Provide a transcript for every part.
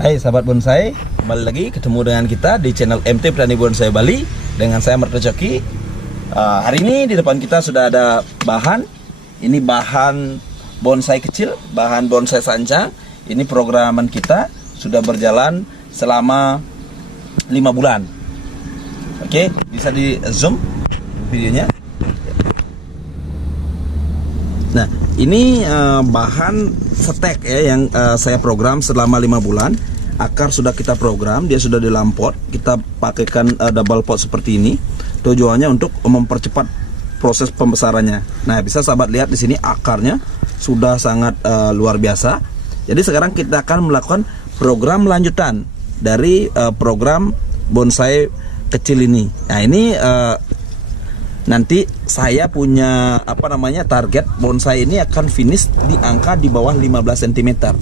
Hai sahabat bonsai, kembali lagi ketemu dengan kita di channel MT Petani Bonsai Bali dengan saya Marto Coki. Hari ini di depan kita sudah ada bahan. Ini bahan bonsai kecil, bahan bonsai sancang. Ini programan kita sudah berjalan selama 5 bulan. Oke, bisa di zoom videonya. Nah, ini bahan stek ya yang saya program selama 5 bulan. Akar sudah kita program, dia sudah di lampot. Kita pakaikan double pot seperti ini. Tujuannya untuk mempercepat proses pembesarannya. Nah, bisa sahabat lihat di sini akarnya sudah sangat luar biasa. Jadi sekarang kita akan melakukan program lanjutan dari program bonsai kecil ini. Nah, ini nanti saya punya target bonsai ini akan finish di angka di bawah 15 cm.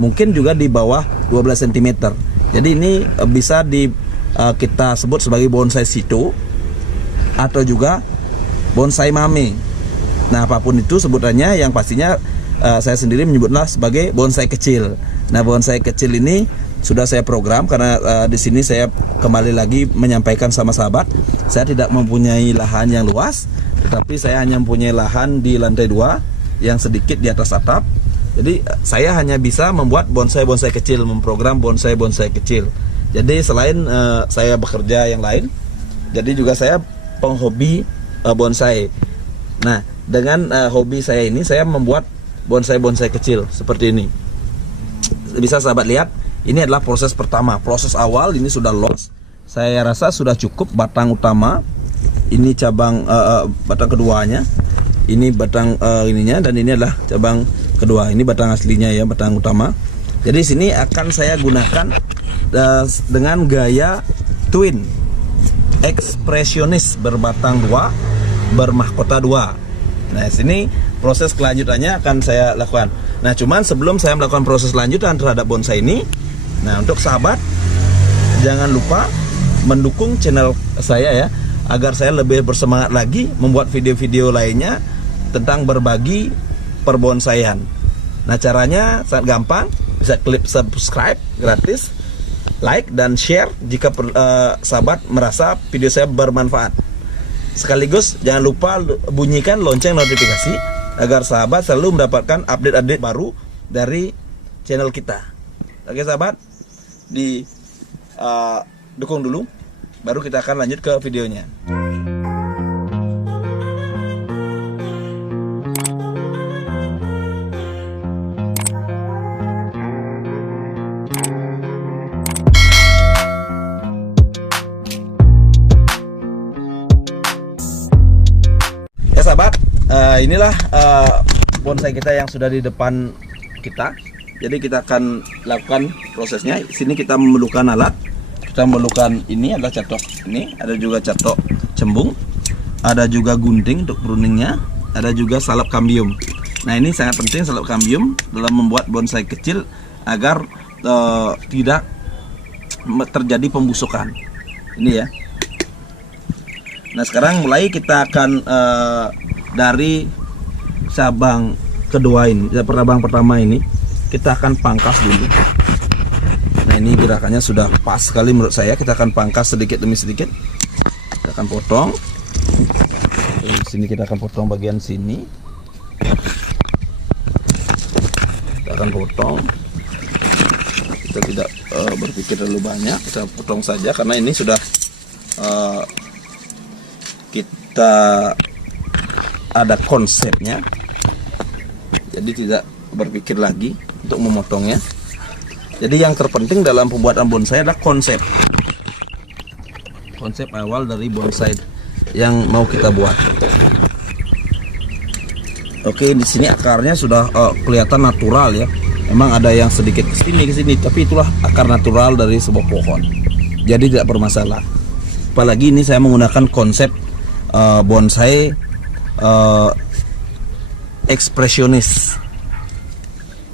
Mungkin juga di bawah 12 cm. Jadi ini bisa kita sebut sebagai bonsai situ atau juga bonsai mame. Nah, apapun itu sebutannya, yang pastinya saya sendiri menyebutlah sebagai bonsai kecil. Nah, bonsai kecil ini sudah saya program karena di sini saya kembali lagi menyampaikan sama sahabat, saya tidak mempunyai lahan yang luas, tetapi saya hanya mempunyai lahan di lantai 2 yang sedikit di atas atap. Jadi saya hanya bisa membuat bonsai-bonsai kecil, memprogram bonsai-bonsai kecil. Jadi selain saya bekerja yang lain, jadi juga saya penghobi bonsai. Nah, dengan hobi saya ini, saya membuat bonsai-bonsai kecil seperti ini. Bisa sahabat lihat, ini adalah proses pertama, proses awal. Ini sudah los. Saya rasa sudah cukup batang utama. Ini cabang batang keduanya. Ini batang ininya, dan ini adalah cabang kedua. Ini batang aslinya ya, batang utama. Jadi sini akan saya gunakan dengan gaya twin, ekspresionis, berbatang 2, bermahkota 2. Nah, sini proses kelanjutannya akan saya lakukan. Nah, cuman sebelum saya melakukan proses lanjutan terhadap bonsai ini, nah, untuk sahabat jangan lupa mendukung channel saya ya, agar saya lebih bersemangat lagi membuat video-video lainnya tentang berbagi perbonsaian. Nah, caranya sangat gampang, bisa klik subscribe gratis, like dan share jika sahabat merasa video saya bermanfaat. Sekaligus jangan lupa bunyikan lonceng notifikasi agar sahabat selalu mendapatkan update-update baru dari channel kita. Oke sahabat, dukung dulu, baru kita akan lanjut ke videonya. Ya sahabat, inilah bonsai kita yang sudah di depan kita. Jadi kita akan lakukan prosesnya. Di sini kita memerlukan alat. Kita memerlukan, ini adalah catok. Ini ada juga catok cembung. Ada juga gunting untuk pruningnya. Ada juga salep kambium. Nah, ini sangat penting salep kambium dalam membuat bonsai kecil agar tidak terjadi pembusukan. Ini ya. Nah, sekarang mulai kita akan dari cabang kedua ini, cabang pertama ini kita akan pangkas dulu. Nah, ini gerakannya sudah pas sekali menurut saya. Kita akan pangkas sedikit demi sedikit. Kita akan potong. Di sini kita akan potong bagian sini. Kita akan potong. Kita tidak berpikir terlalu banyak. Kita potong saja karena ini sudah kita ada konsepnya. Jadi tidak berpikir lagi untuk memotongnya. Jadi yang terpenting dalam pembuatan bonsai adalah konsep. Konsep awal dari bonsai yang mau kita buat. Oke, di sini akarnya sudah kelihatan natural ya. Memang ada yang sedikit ke sini, tapi itulah akar natural dari sebuah pohon. Jadi tidak bermasalah. Apalagi ini saya menggunakan konsep bonsai ekspresionis.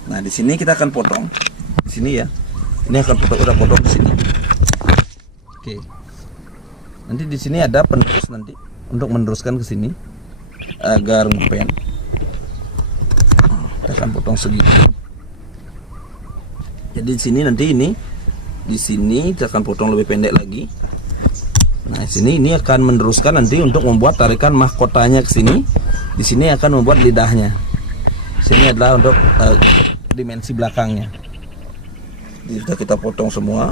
Nah, di sini kita akan potong. Di sini ya. Ini akan potong di sini. Oke. Nanti di sini ada penerus nanti untuk meneruskan ke sini agar ngepen. Kita akan potong segini. Jadi di sini nanti di sini kita akan potong lebih pendek lagi. Nah, di sini ini akan meneruskan nanti untuk membuat tarikan mahkotanya ke sini. Di sini akan membuat lidahnya. Sini adalah untuk dimensi belakangnya. Jadi sudah kita potong semua.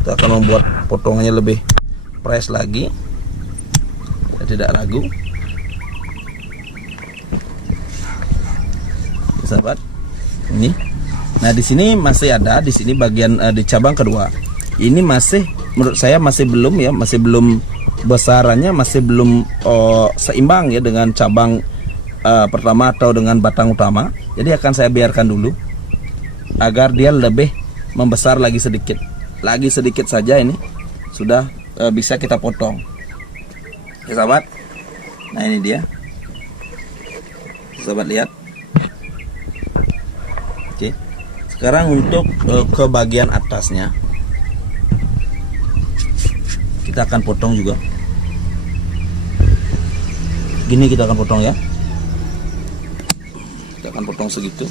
Kita akan membuat potongannya lebih press lagi. Tidak ragu. Sahabat, ini. Nah, di sini masih ada di sini bagian di cabang kedua. Ini masih menurut saya masih belum besarannya masih belum seimbang ya dengan cabang pertama atau dengan batang utama. Jadi akan saya biarkan dulu agar dia lebih membesar lagi sedikit saja. Ini sudah bisa kita potong ya sahabat. Nah, ini dia sahabat, lihat. Oke, sekarang untuk ke bagian atasnya kita akan potong juga. Gini kita akan potong ya. Kita akan potong segitu.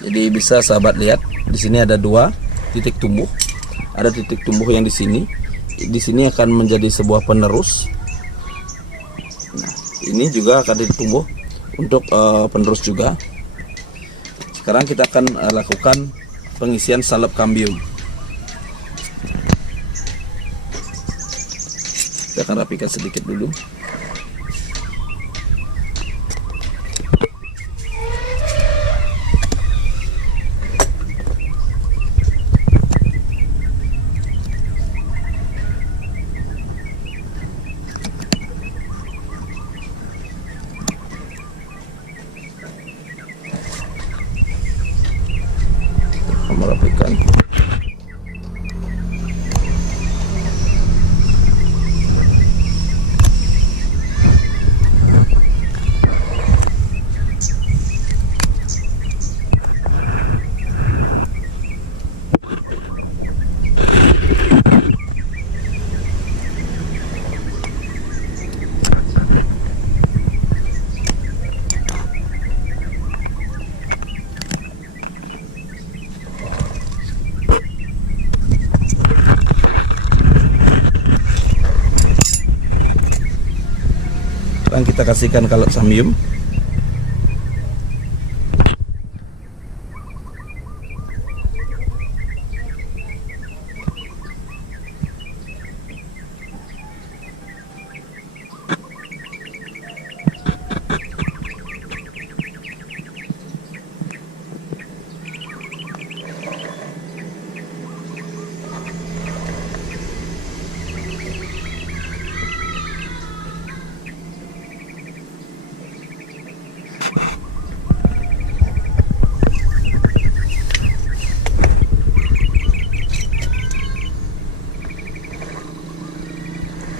Jadi bisa sahabat lihat, di sini ada 2 titik tumbuh. Ada titik tumbuh yang di sini. Di sini akan menjadi sebuah penerus. Nah, ini juga akan ditumbuh untuk penerus juga. Sekarang kita akan lakukan pengisian salep kambium. Kita akan rapikan sedikit dulu. Merapikan. Sekarang kita kasihkan kalep sambium.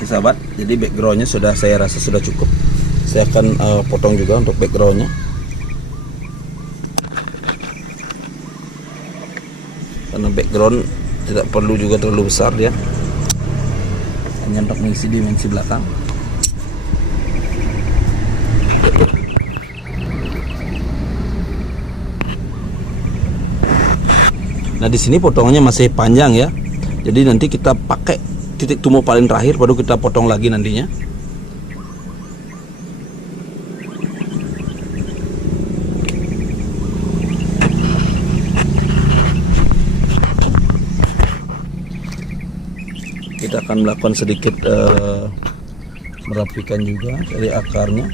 Sahabat, jadi backgroundnya saya rasa sudah cukup. Saya akan potong juga untuk backgroundnya. Karena background tidak perlu juga terlalu besar dia, hanya untuk mengisi dimensi belakang. Nah, di sini potongannya masih panjang ya. Jadi nanti kita pakai titik tumbuh paling terakhir, baru kita potong lagi nantinya. Kita akan melakukan sedikit merapikan juga dari akarnya.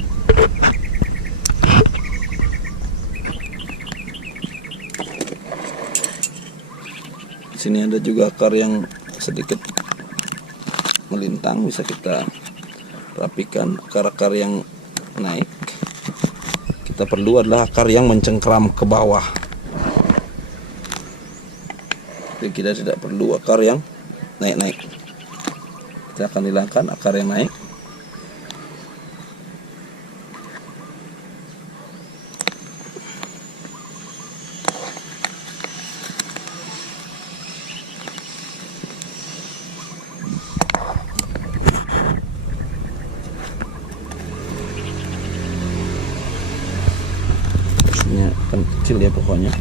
Di sini ada juga akar yang sedikit melintang, bisa kita rapikan. Akar-akar yang naik kita perlu adalah akar yang mencengkram ke bawah. Jadi kita tidak perlu akar yang naik-naik. Kita akan hilangkan akar yang naik. Akan kecil ya pokoknya.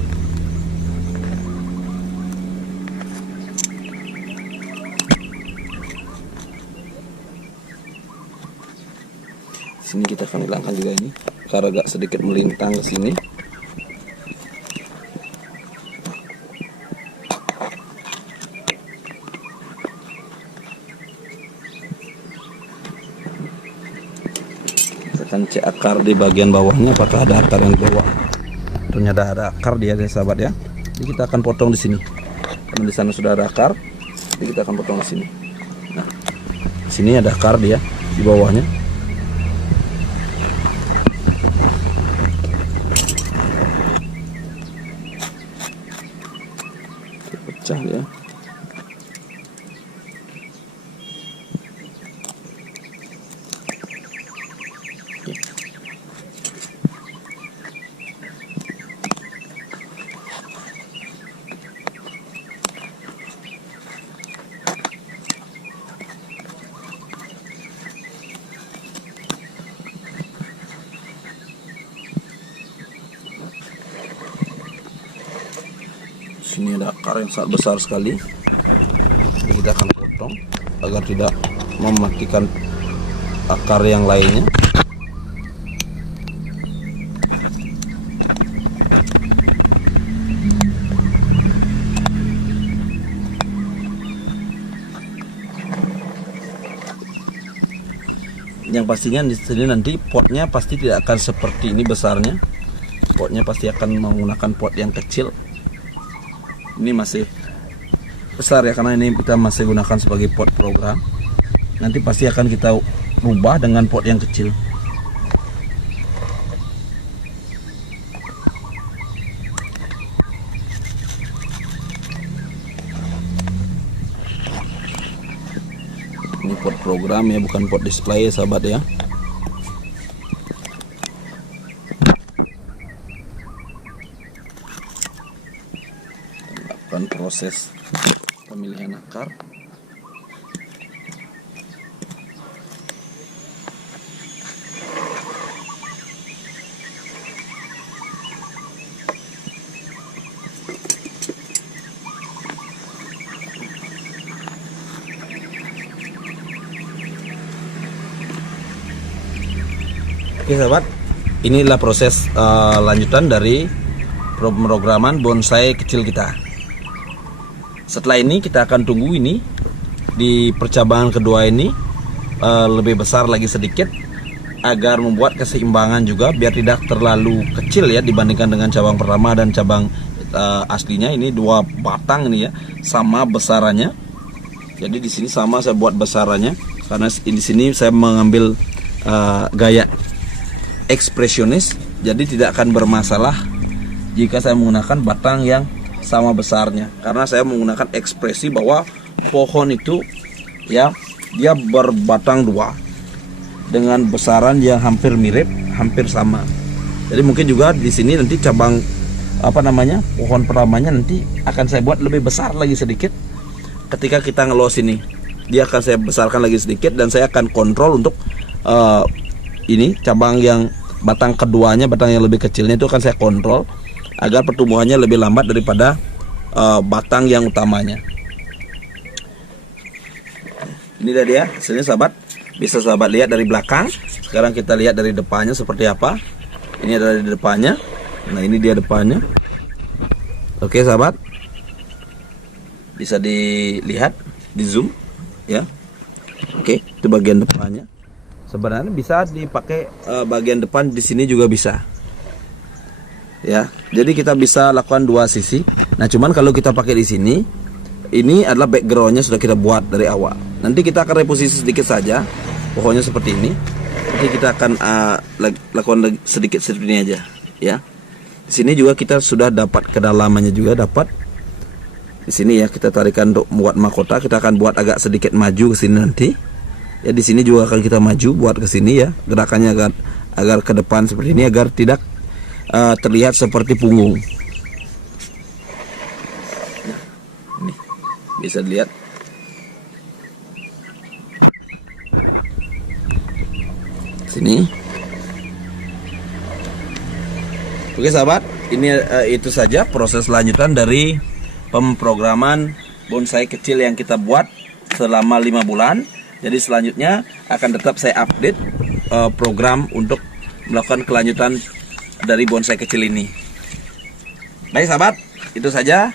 sini kita akan hilangkan juga ini karena agak sedikit melintang ke sini. Kita akan cek akar di bagian bawahnya, apakah ada akar yang di bawah. Ternyata ada akar dia, sahabat ya. Jadi kita akan potong di sini. Karena di sana sudah ada akar, jadi kita akan potong di sini. Nah, di sini ada akar dia di bawahnya. Pecah ya. Sini ada akar yang sangat besar sekali. Jadi kita akan potong agar tidak mematikan akar yang lainnya. Yang pastinya di sini nanti potnya pasti tidak akan seperti ini besarnya. Potnya pasti akan menggunakan pot yang kecil. Ini masih besar ya, karena ini kita masih gunakan sebagai pot program. Nanti pasti akan kita rubah dengan pot yang kecil. Ini pot program ya, bukan pot display ya sahabat ya. Proses pemilihan akar. Oke sahabat, inilah proses lanjutan dari pemrograman bonsai kecil kita. Setelah ini kita akan tunggu ini di percabangan kedua ini lebih besar lagi sedikit agar membuat keseimbangan juga, biar tidak terlalu kecil ya dibandingkan dengan cabang pertama dan cabang aslinya. Ini dua batang ini ya, sama besarannya. Jadi di sini sama saya buat besarannya karena di sini saya mengambil gaya ekspresionis, jadi tidak akan bermasalah jika saya menggunakan batang yang sama besarnya, karena saya menggunakan ekspresi bahwa pohon itu ya dia berbatang dua dengan besaran yang hampir mirip, hampir sama. Jadi mungkin juga di sini nanti cabang pohon pertamanya nanti akan saya buat lebih besar lagi sedikit. Ketika kita ngelos ini, dia akan saya besarkan lagi sedikit dan saya akan kontrol untuk ini cabang yang batang keduanya, batang yang lebih kecilnya itu akan saya kontrol agar pertumbuhannya lebih lambat daripada batang yang utamanya. Ini dia dia hasilnya sahabat, bisa sahabat lihat dari belakang. Sekarang kita lihat dari depannya seperti apa. Ini adalah dari depannya. Nah ini dia depannya. Oke sahabat, bisa dilihat di zoom ya. Oke, itu bagian depannya. Sebenarnya bisa dipakai bagian depan di sini juga bisa. Ya, jadi kita bisa lakukan dua sisi. Nah, cuman kalau kita pakai di sini, ini adalah backgroundnya sudah kita buat dari awal. Nanti kita akan reposisi sedikit saja, pohonnya seperti ini. Nanti kita akan lakukan sedikit seperti ini aja, ya. Di sini juga kita sudah dapat kedalamannya juga dapat. Di sini ya kita tarikan untuk membuat mahkota. Kita akan buat agak sedikit maju ke sini nanti. Ya di sini juga akan kita maju buat ke sini ya. Gerakannya agar ke depan seperti ini agar tidak terlihat seperti punggung. Nah, ini bisa dilihat. Sini. Oke sahabat, ini itu saja proses lanjutan dari pemrograman bonsai kecil yang kita buat selama 5 bulan. Jadi selanjutnya akan tetap saya update program untuk melakukan kelanjutan dari bonsai kecil ini. Baik sahabat, itu saja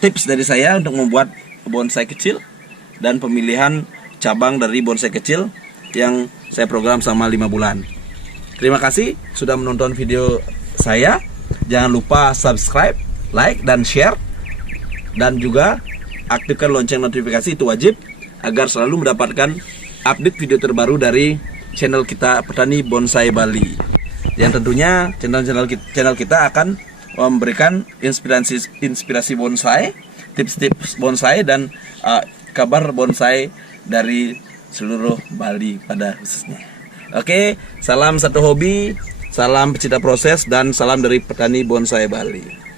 tips dari saya untuk membuat bonsai kecil dan pemilihan cabang dari bonsai kecil yang saya program selama 5 bulan. Terima kasih sudah menonton video saya. Jangan lupa subscribe, like, dan share. Dan juga aktifkan lonceng notifikasi, itu wajib, agar selalu mendapatkan update video terbaru dari channel kita Petani Bonsai Bali. Yang tentunya channel kita akan memberikan inspirasi bonsai, tips-tips bonsai, dan kabar bonsai dari seluruh Bali pada khususnya. Oke, salam satu hobi, salam pecinta proses, dan salam dari Petani Bonsai Bali.